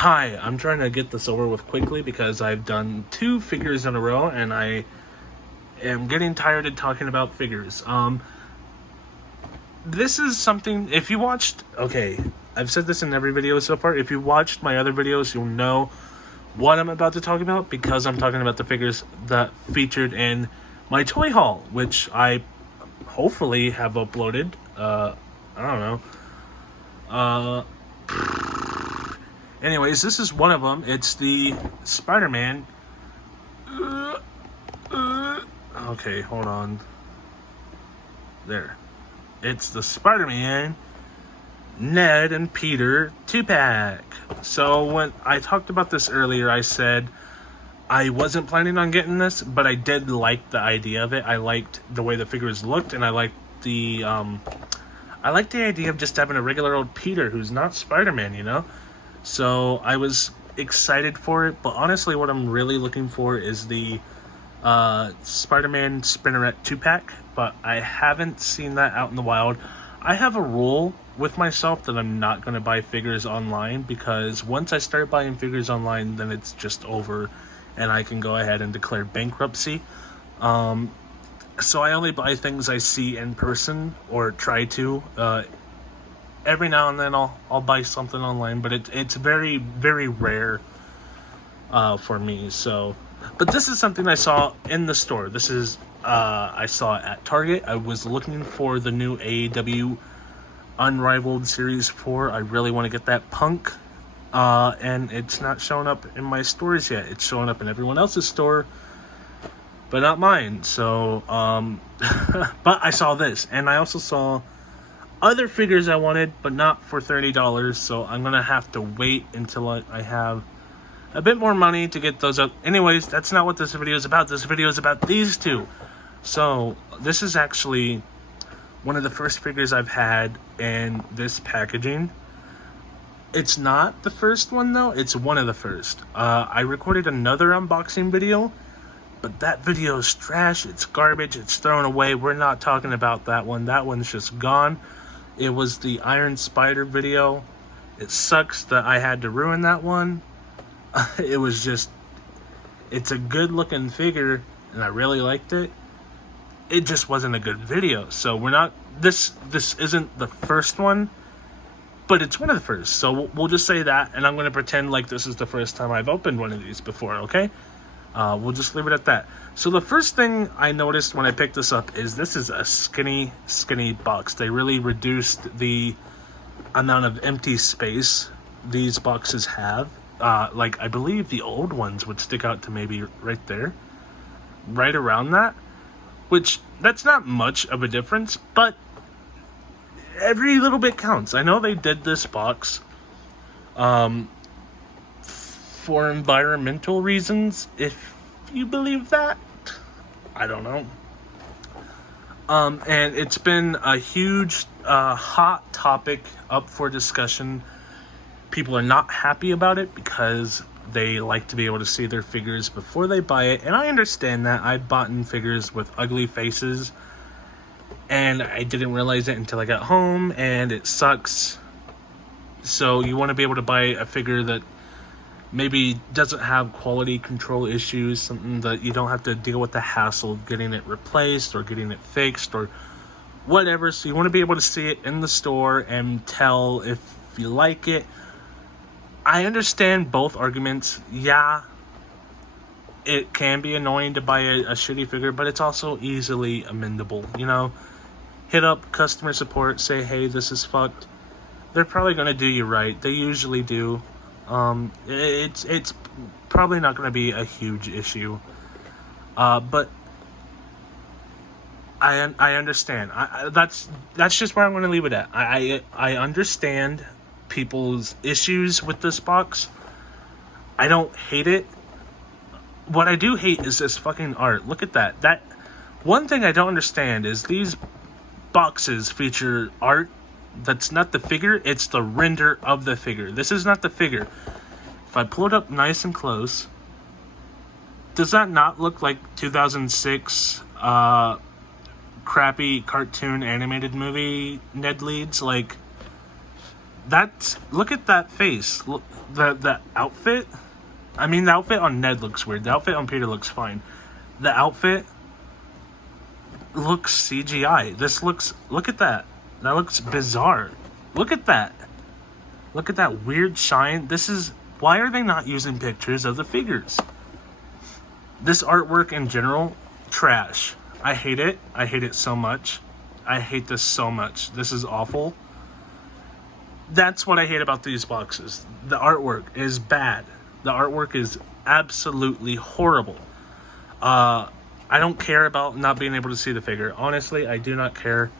Hi, I'm trying to get this over with quickly because I've done 2 figures in a row and I am getting tired of talking about figures. This is something, if you watched, I've said this in every video so far, if you watched my other videos, you'll know what I'm about to talk about because I'm talking about the figures that featured in my toy haul, which I hopefully have uploaded. I don't know. Anyways, this is one of them. It's the SpiderMan. Okay, hold on. There. It's the SpiderMan Ned and Peter 2-pack. So when I talked about this earlier, I said I wasn't planning on getting this, but I did like the idea of it. I liked the way the figures looked, and I liked the idea of just having a regular old Peter who's not Spider-Man, you know? So I was excited for it, but honestly what I'm really looking for is the Spider-Man Spinneret 2-pack, but I haven't seen that out in the wild. I have a rule with myself that I'm not going to buy figures online, because once I start buying figures online, then it's just over and I can go ahead and declare bankruptcy. So I only buy things I see in person, or try to. Every now and then I'll buy something online, but it's very, very rare for me. So, but this is something I saw in the store. This is I saw it at Target. I was looking for the new AEW Unrivaled Series 4. I really want to get that Punk, and it's not showing up in my stores yet. It's showing up in everyone else's store, but not mine. So, but I saw this, and I also saw other figures I wanted, but not for $30, so I'm gonna have to wait until I have a bit more money to get those up. Anyways, that's not what this video is about. This video is about these two. So, this is actually one of the first figures I've had in this packaging. It's not the first one, though. It's one of the first. I recorded another unboxing video, but that video is trash. It's garbage. It's thrown away. We're not talking about that one. That one's just gone. It was the Iron Spider video. It sucks that I had to ruin that one. It's a good looking figure and I really liked it. It just wasn't a good video. So we're not, this isn't the first one, but it's one of the first. So we'll just say that, and I'm going to pretend like this is the first time I've opened one of these before, okay? We'll just leave it at that. So the first thing I noticed when I picked this up is this is a skinny box. They really reduced the amount of empty space these boxes have. Like, I believe the old ones would stick out to maybe right there, right around that, which that's not much of a difference, but every little bit counts. I know they did this box for environmental reasons, if you believe that. I don't know. And it's been a huge hot topic up for discussion. People are not happy about it because they like to be able to see their figures before they buy it, and I understand that. I've bought in figures with ugly faces and I didn't realize it until I got home, and it sucks. So you want to be able to buy a figure that maybe doesn't have quality control issues, something that you don't have to deal with the hassle of getting it replaced or getting it fixed or whatever. So you want to be able to see it in the store and tell if you like it. I understand both arguments. Yeah, it can be annoying to buy a shitty figure, but it's also easily amendable, you know? Hit up customer support, say, hey, this is fucked. They're probably going to do you right. They usually do. It's probably not going to be a huge issue. But I understand. That's just where I'm going to leave it at. I understand people's issues with this box. I don't hate it. What I do hate is this fucking art. Look at that. That one thing I don't understand is these boxes feature art that's not the figure, it's the render of the figure. This is not the figure. If I pull it up nice and close, does that not look like 2006 crappy cartoon animated movie Ned leads? Like, look at that face. Look, the outfit. I mean, the outfit on Ned looks weird. The outfit on Peter looks fine. The outfit looks CGI. Look at that. That looks bizarre. Look at that. Look at that weird shine. Why are they not using pictures of the figures? This artwork in general, trash. I hate it. I hate it so much. I hate this so much. This is awful. That's what I hate about these boxes. The artwork is bad. The artwork is absolutely horrible. I don't care about not being able to see the figure. Honestly, I do not care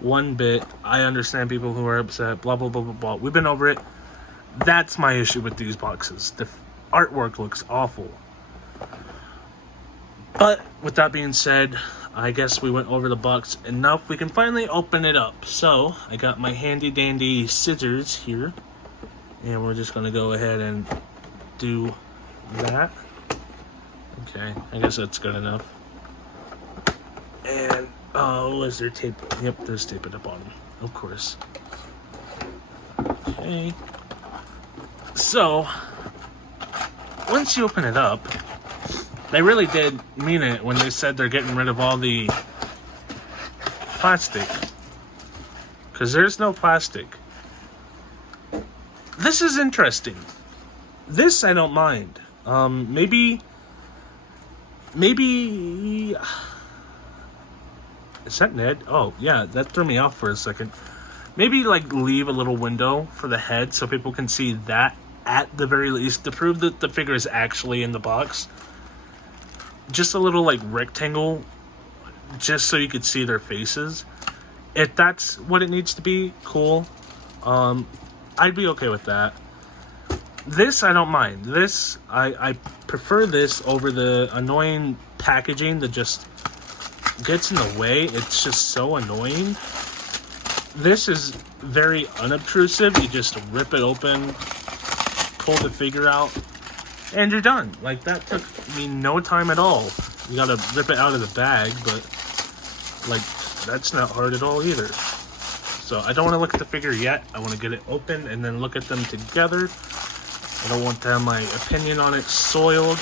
one bit. I understand people who are upset, blah, blah, blah, blah, blah. We've been over it. That's my issue with these boxes. The artwork looks awful. But with that being said, I guess we went over the box enough. We can finally open it up. So I got my handy dandy scissors here, and we're just gonna go ahead and do that. Okay, I guess that's good enough. And is there tape? Yep, there's tape at the bottom, of course. Okay. So once you open it up, they really did mean it when they said they're getting rid of all the plastic. Because there's no plastic. This is interesting. This I don't mind. Maybe... Is that Ned? Oh, yeah, that threw me off for a second. Maybe, like, leave a little window for the head so people can see that at the very least to prove that the figure is actually in the box. Just a little, like, rectangle just so you could see their faces. If that's what it needs to be, cool. I'd be okay with that. This, I don't mind. This, I prefer this over the annoying packaging that just gets in the way. It's just so annoying. This is very unobtrusive. You just rip it open, pull the figure out, and you're done. Like, that took me no time at all. You gotta rip it out of the bag, but, like, that's not hard at all either. So I don't want to look at the figure yet. I want to get it open and then look at them together. I don't want to have my opinion on it soiled.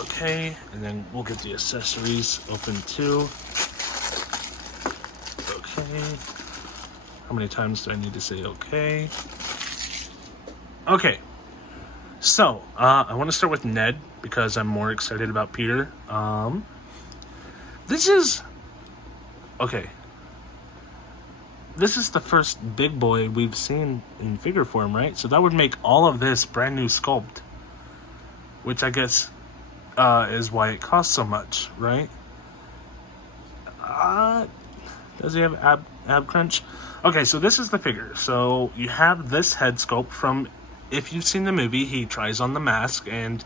Okay, and then we'll get the accessories open too. Okay. How many times do I need to say okay? Okay. So, I want to start with Ned because I'm more excited about Peter. This is... Okay. This is the first big boy we've seen in figure form, right? So that would make all of this brand new sculpt. Which I guess is why it costs so much, right? Does he have ab crunch? Okay, so this is the figure. So you have this head sculpt from... If you've seen the movie, he tries on the mask, and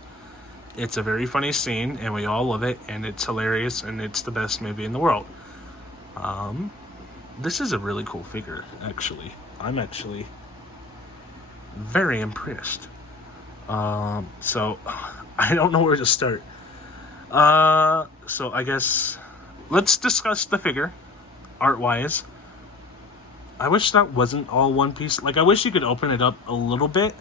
it's a very funny scene, and we all love it, and it's hilarious, and it's the best movie in the world. This is a really cool figure, actually. I'm actually very impressed. So, I don't know where to start. So I guess let's discuss the figure, art-wise. I wish that wasn't all one piece. Like, I wish you could open it up a little bit,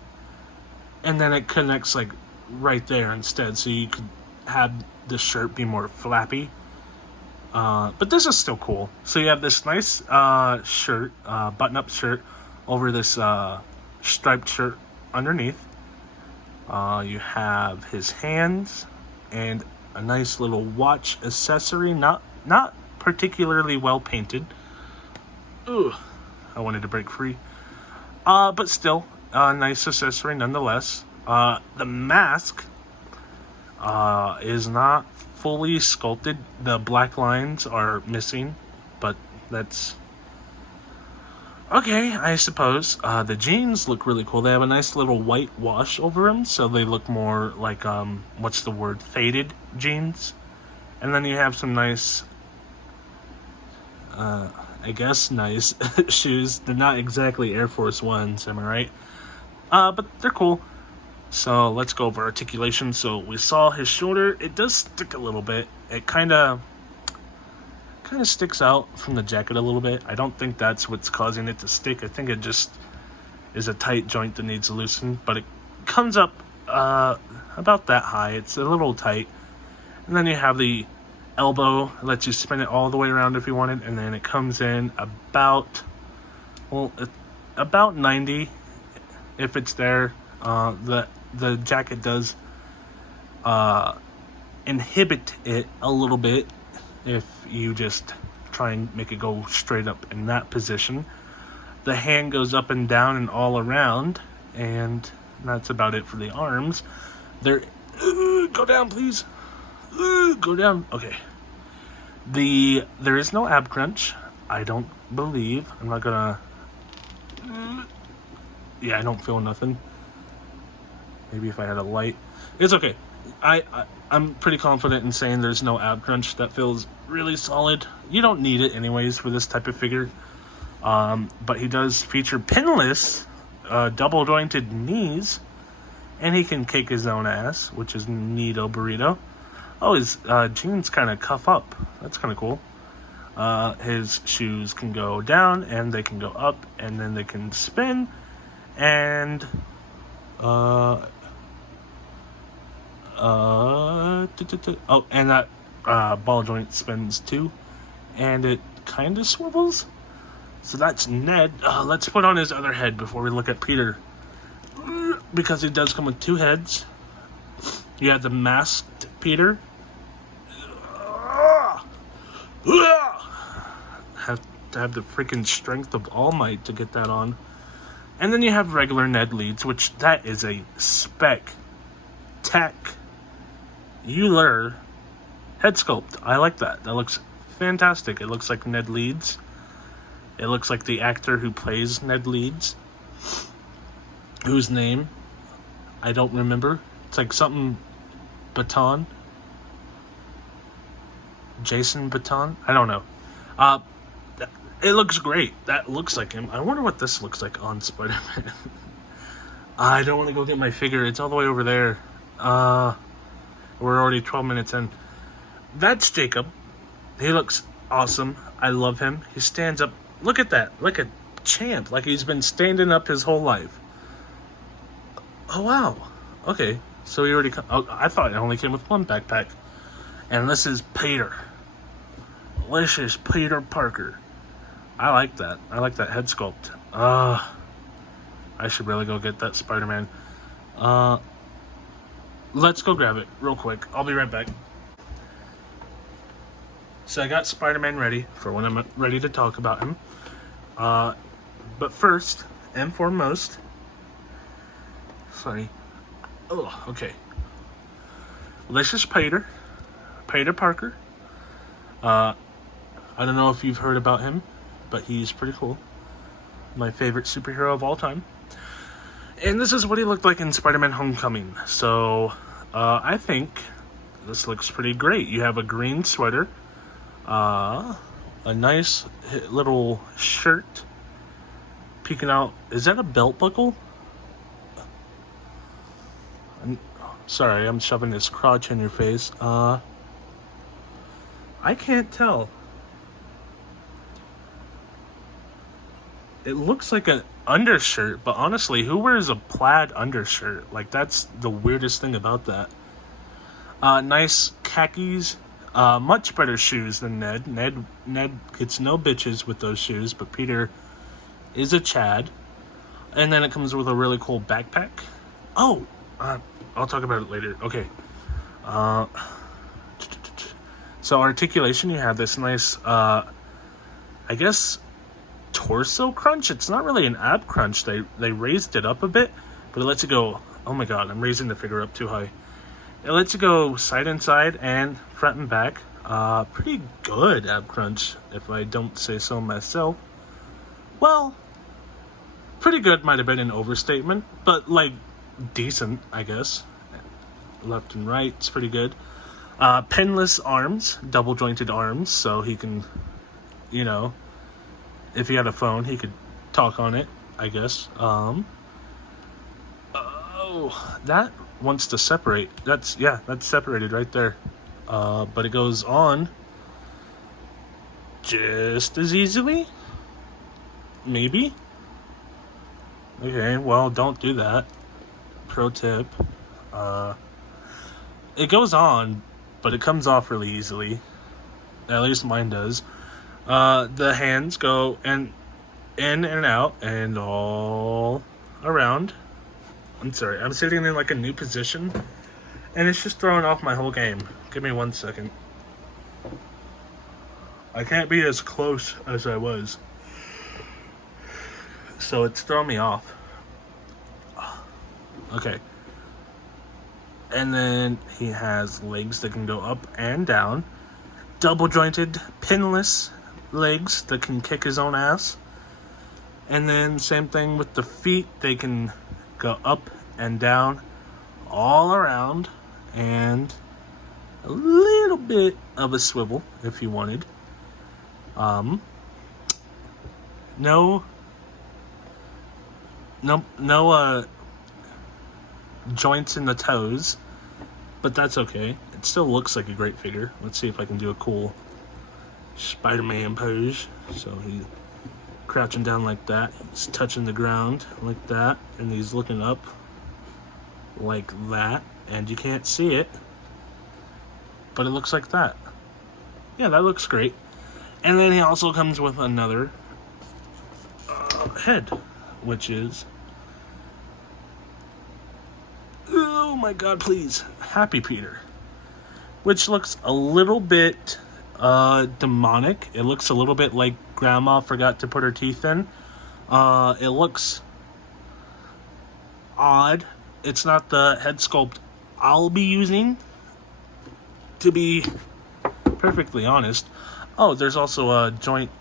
and then it connects, like, right there instead, so you could have the shirt be more flappy. But this is still cool. So you have this nice shirt, button-up shirt over this striped shirt underneath. You have his hands and a nice little watch accessory, not particularly well painted. Ugh, I wanted to break free. But still, a nice accessory nonetheless. The mask is not fully sculpted. The black lines are missing, but that's okay, I suppose. The jeans look really cool. They have a nice little white wash over them, so they look more like, what's the word? Faded jeans. And then you have some nice, I guess nice shoes. They're not exactly Air Force Ones, am I right? But they're cool. So let's go over articulation. So we saw his shoulder. It does stick a little bit. It kind of kind of sticks out from the jacket a little bit. I don't think that's what's causing it to stick. I think it just is a tight joint that needs loosened, but it comes up about that high. It's a little tight. And then you have the elbow. It lets you spin it all the way around if you want it, and then it comes in about 90 if it's there. The jacket does inhibit it a little bit if you just try and make it go straight up in that position. The hand goes up and down and all around, and that's about it for the arms. Go down, please. Go down. Okay. There is no ab crunch, I don't believe. I'm not gonna. Yeah, I don't feel nothing. Maybe if I had a light. It's okay. I'm pretty confident in saying there's no ab crunch. That feels really solid. You don't need it anyways for this type of figure. But he does feature pinless, double jointed knees, and he can kick his own ass, which is neato burrito. Oh, his jeans kind of cuff up. That's kind of cool. His shoes can go down, and they can go up, and then they can spin, and and that ball joint spins too, and it kind of swivels. So that's Ned. Let's put on his other head before we look at Peter, because he does come with two heads. You have the masked Peter. Have to have the freaking strength of All Might to get that on. And then you have regular Ned Leeds, which that is a spectacular head sculpt. I like that. That looks fantastic. It looks like Ned Leeds. It looks like the actor who plays Ned Leeds, whose name I don't remember. It's like something Baton. Jason Baton? I don't know. It looks great. That looks like him. I wonder what this looks like on Spider-Man. I don't want to go get my figure. It's all the way over there. We're already 12 minutes in. That's Jacob. He looks awesome. I love him. He stands up. Look at that. Like a champ. Like he's been standing up his whole life. Oh, wow. Okay. So he already... I thought it only came with one backpack. And this is Peter. This is Peter Parker. I like that. I like that head sculpt. I should really go get that SpiderMan. Let's go grab it real quick. I'll be right back. So I got SpiderMan ready for when I'm ready to talk about him. But first and foremost... Sorry. Oh, okay. This is Peter Parker. I don't know if you've heard about him, but he's pretty cool. My favorite superhero of all time. And this is what he looked like in Spider-Man Homecoming. So, I think this looks pretty great. You have a green sweater, a nice little shirt peeking out. Is that a belt buckle? Sorry, I'm shoving this crotch in your face. I can't tell. It looks like an undershirt, but honestly, who wears a plaid undershirt? Like, that's the weirdest thing about that. Nice khakis. Much better shoes than Ned. Ned gets no bitches with those shoes, but Peter is a Chad. And then it comes with a really cool backpack. Oh, I'll talk about it later. Okay. So articulation, you have this nice, I guess, torso crunch. It's not really an ab crunch. They raised it up a bit, but it lets you go. Oh my god, I'm raising the figure up too high. It lets you go side and side and front and back. Pretty good ab crunch, if I don't say so myself. Well, pretty good might have been an overstatement, but like decent, I guess. Left and right, it's pretty good. Pinless arms, double jointed arms, so he can, you know, if he had a phone, he could talk on it, I guess. Oh, that wants to separate. That's separated right there. But it goes on. just as easily? Maybe? Okay, well, don't do that. Pro tip. It goes on, but it comes off really easily. At least mine does. The hands go in and out and all around. I'm sorry, I'm sitting in like a new position, and it's just throwing off my whole game. Give me 1 second. I can't be as close as I was, so it's throwing me off. Okay. And then he has legs that can go up and down. Double jointed, pinless legs that can kick his own ass. And then same thing with the feet. They can go up and down, all around, and a little bit of a swivel if you wanted. No joints in the toes, but that's okay. It still looks like a great figure. Let's see if I can do a cool SpiderMan pose. So he's crouching down like that, he's touching the ground like that, and he's looking up like that, and you can't see it, but it looks like that. Yeah, that looks great. And then he also comes with another head, which is, oh my god, please, Happy Peter, which looks a little bit demonic. It looks a little bit like Grandma forgot to put her teeth in. It looks odd. It's not the head sculpt I'll be using, to be perfectly honest. Oh, there's also a joint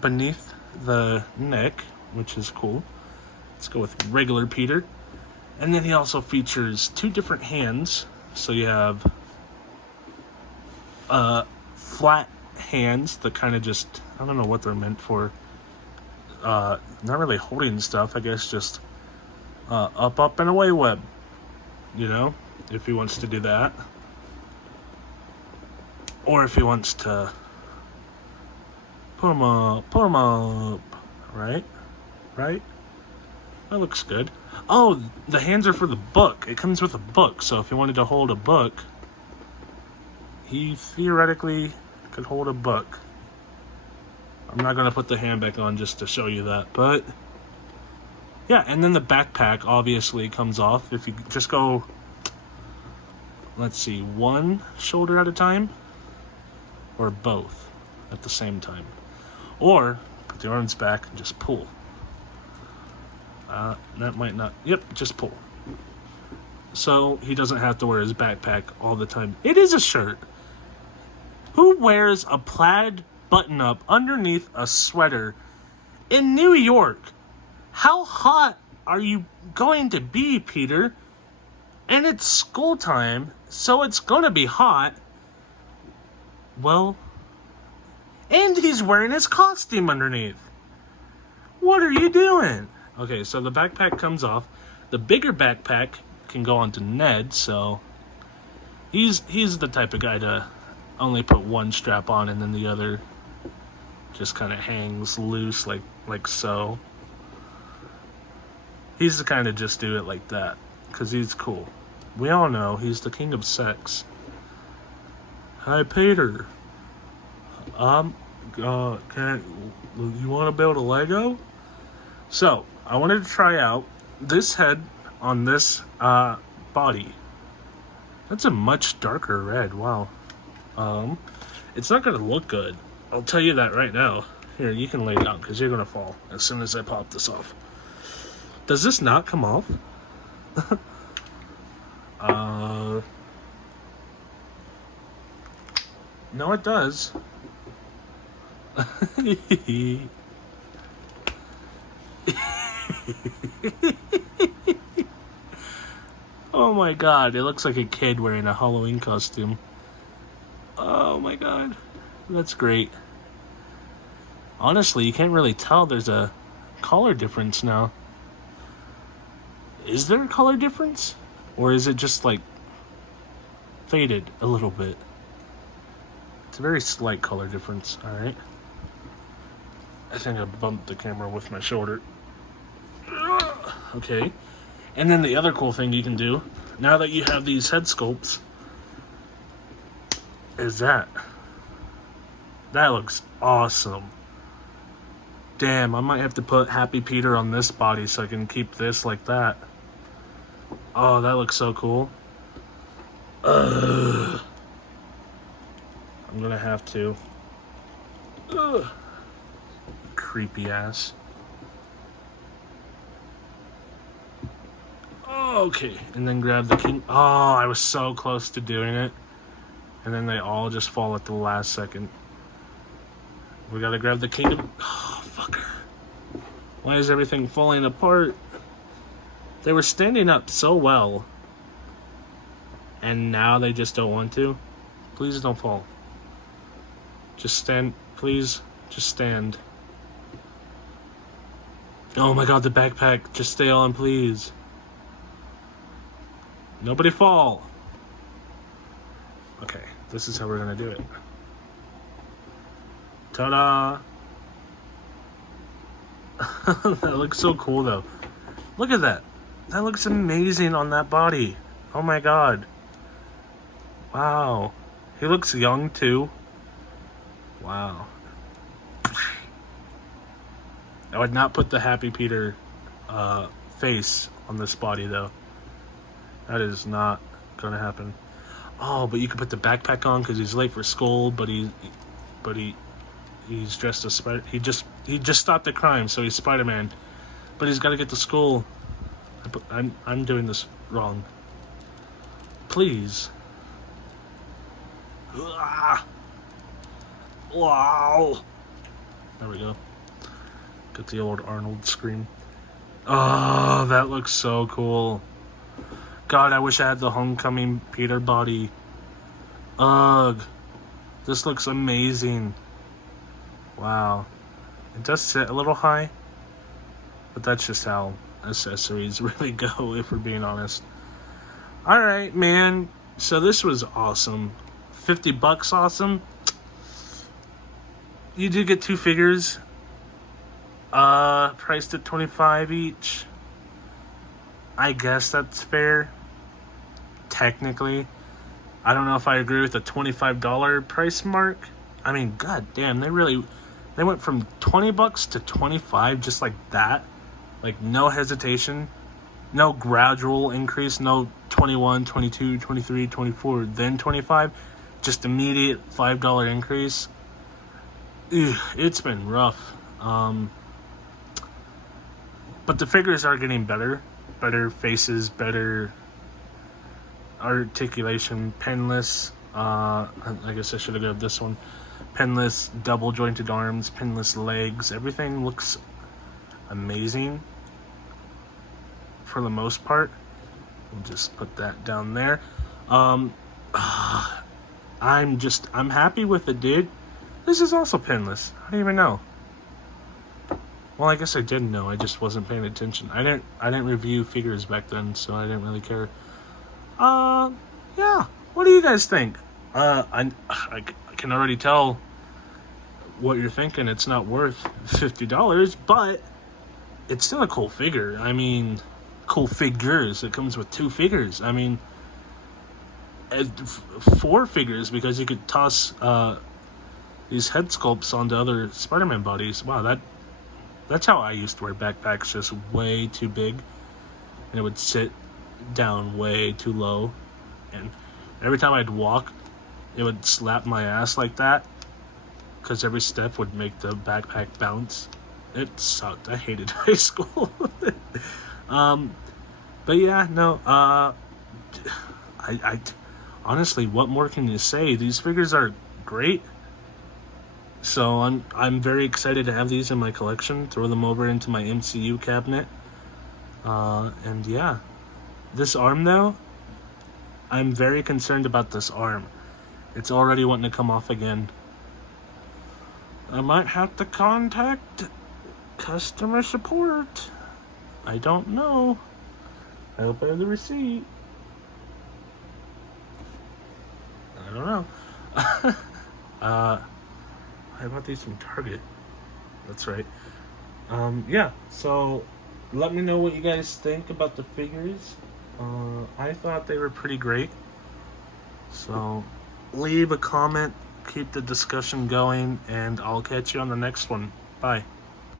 beneath the neck, which is cool. Let's go with regular Peter. And then he also features 2 different hands. So you have flat hands that kind of just, I don't know what they're meant for. Not really holding stuff, I guess, just up and away web. You know, if he wants to do that. Or if he wants to put him up, right? That looks good. Oh, the hands are for the book. It comes with a book, so if he wanted to hold a book, he theoretically could hold a book. I'm not going to put the hand back on just to show you that, but yeah, and then the backpack obviously comes off. If you just go, let's see, one shoulder at a time, or both at the same time. Or put the arms back and just pull. That might not, yep, just pull. So he doesn't have to wear his backpack all the time. It is a shirt. Who wears a plaid button-up underneath a sweater in New York? How hot are you going to be, Peter? And it's school time, so it's gonna be hot. Well, and he's wearing his costume underneath. What are you doing? Okay, so the backpack comes off. The bigger backpack can go onto Ned, so he's the type of guy to only put one strap on and then the other just kind of hangs loose like so. He's the kind of just do it like that because he's cool. We all know he's the king of sex. Hi, Peter. Can you want to build a Lego? So I wanted to try out this head on this body. That's a much darker red. Wow. It's not gonna look good. I'll tell you that right now. Here, you can lay down because you're gonna fall as soon as I pop this off. Does this not come off? No, it does. Oh my god, it looks like a kid wearing a Halloween costume. Oh my god, that's great. Honestly, you can't really tell there's a color difference now. Is there a color difference? Or is it just like faded a little bit? It's a very slight color difference. All right. I think I bumped the camera with my shoulder. Okay. And then the other cool thing you can do, now that you have these head sculpts, is that. That looks awesome. Damn, I might have to put Happy Peter on this body so I can keep this like that. Oh, that looks so cool. I'm gonna have to. Creepy ass. Okay, and then grab the king. Oh, I was so close to doing it. And then they all just fall at the last second. We gotta grab the kingdom. Oh, fucker. Why is everything falling apart? They were standing up so well. And now they just don't want to. Please don't fall. Just stand. Please, just stand. Oh my god, the backpack. Just stay on, please. Nobody fall. Okay, this is how we're gonna do it. Ta-da! That looks so cool, though. Look at that. That looks amazing on that body. Oh my god. Wow. He looks young, too. Wow. I would not put the Happy Peter face on this body, though. That is not gonna happen. Oh, but you could put the backpack on because he's late for school, but he's dressed as Spider. He just stopped the crime, so he's Spider-Man. But he's got to get to school. I'm doing this wrong. Please. Wow. There we go. Get the old Arnold scream. Oh, that looks so cool. God, I wish I had the Homecoming Peter body. Ugh. This looks amazing. Wow. It does sit a little high, but that's just how accessories really go, if we're being honest. Alright, man. So this was awesome. $50 awesome. You do get 2 figures. Priced at $25 each. I guess that's fair. Technically. I don't know if I agree with the $25 price mark. I mean, god damn, they went from $20 to $25 just like that. Like, no hesitation. No gradual increase. No 21, 22, 23, 24, then 25. Just immediate $5 increase. Ew, it's been rough. But the figures are getting better. Better faces, better articulation, pinless. I guess I should have grabbed this one. Pinless, double jointed arms, pinless legs. Everything looks amazing for the most part. We'll just put that down there. I'm happy with it, dude. This is also pinless. I don't even know. Well, I guess I did know. I just wasn't paying attention. I didn't review figures back then, so I didn't really care. Yeah. What do you guys think? I can already tell what you're thinking. It's not worth $50, but it's still a cool figure. I mean, cool figures. It comes with 2 figures. I mean, 4 figures because you could toss these head sculpts onto other Spider-Man bodies. Wow, that's how I used to wear backpacks, just way too big, and it would sit down way too low, and every time I'd walk, it would slap my ass like that, because every step would make the backpack bounce. It sucked. I hated high school. But yeah, no, I honestly, what more can you say? These figures are great. So I'm very excited to have these in my collection. Throw them over into my MCU cabinet. And yeah. This arm, though, I'm very concerned about this arm. It's already wanting to come off again. I might have to contact customer support. I don't know. I hope I have the receipt. I don't know. I bought these from Target. That's right. Yeah, so let me know what you guys think about the figures. I thought they were pretty great. So leave a comment, keep the discussion going, and I'll catch you on the next one. Bye.